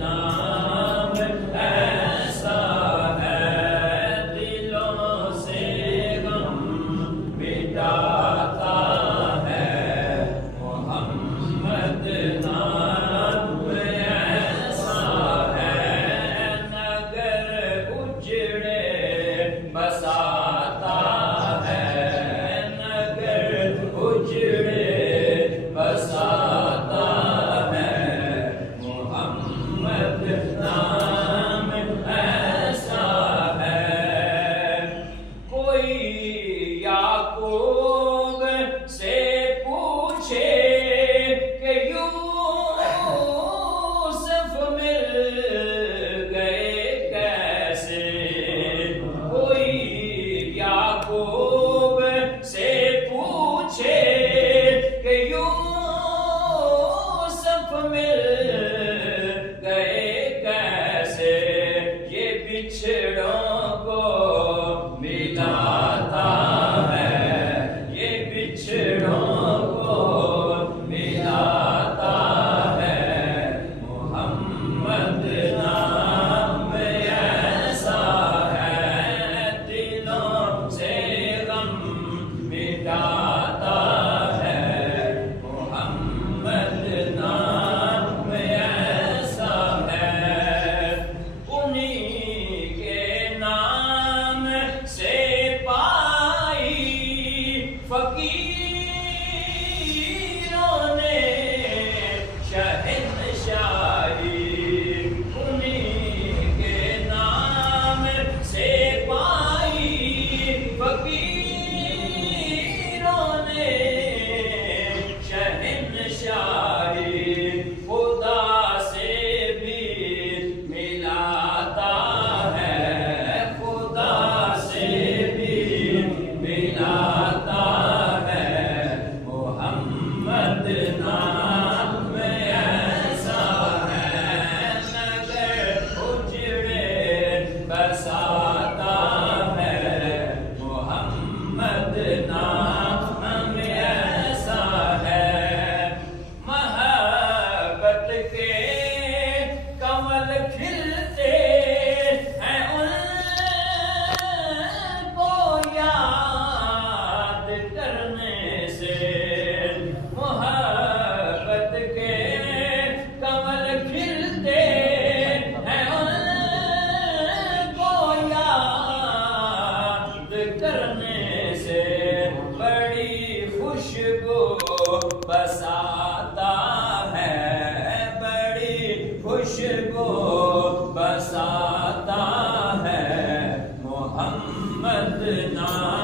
نام ایسا ہے دلوں سے غم مٹاتا ہے محمد نام ایسا ہے نگر اجڑے بساتا ہے نگر اجڑے بساتا ہے محمد نام ایسا ہے کوئی یعقوب سے پوچھے کہ یوسف مل گئے کیسے کوئی یعقوب سے پوچھے کہ یوسف مل گئے کیسے یہ بچھڑوں کو ملاتا ہے یہ بچھڑوں کو ملاتا ہے محمد نام ایسا ہے دلوں سے غم مٹاتا ہے محمد نام ایسا ہے انہی کے نام سے پائی فقیروں نے شہنشاہی انہی کے نام سے پائی فقیروں نے شہنشاہی خدا سے بھی ملاتا ہے خدا سے بھی ملاتا ہے محمد نام ایسا ہے نگر اجڑے بساتا ہے محمد نام ایسا ہے محبت کے کمل کھلتے ہیں ان کو یاد کرنے سے محبت کے کمل کھلتے ہیں ان کو یاد کرنے سے بڑی خوشبو بساتا ہے بڑی خوشبو بساتا ہے محمد نام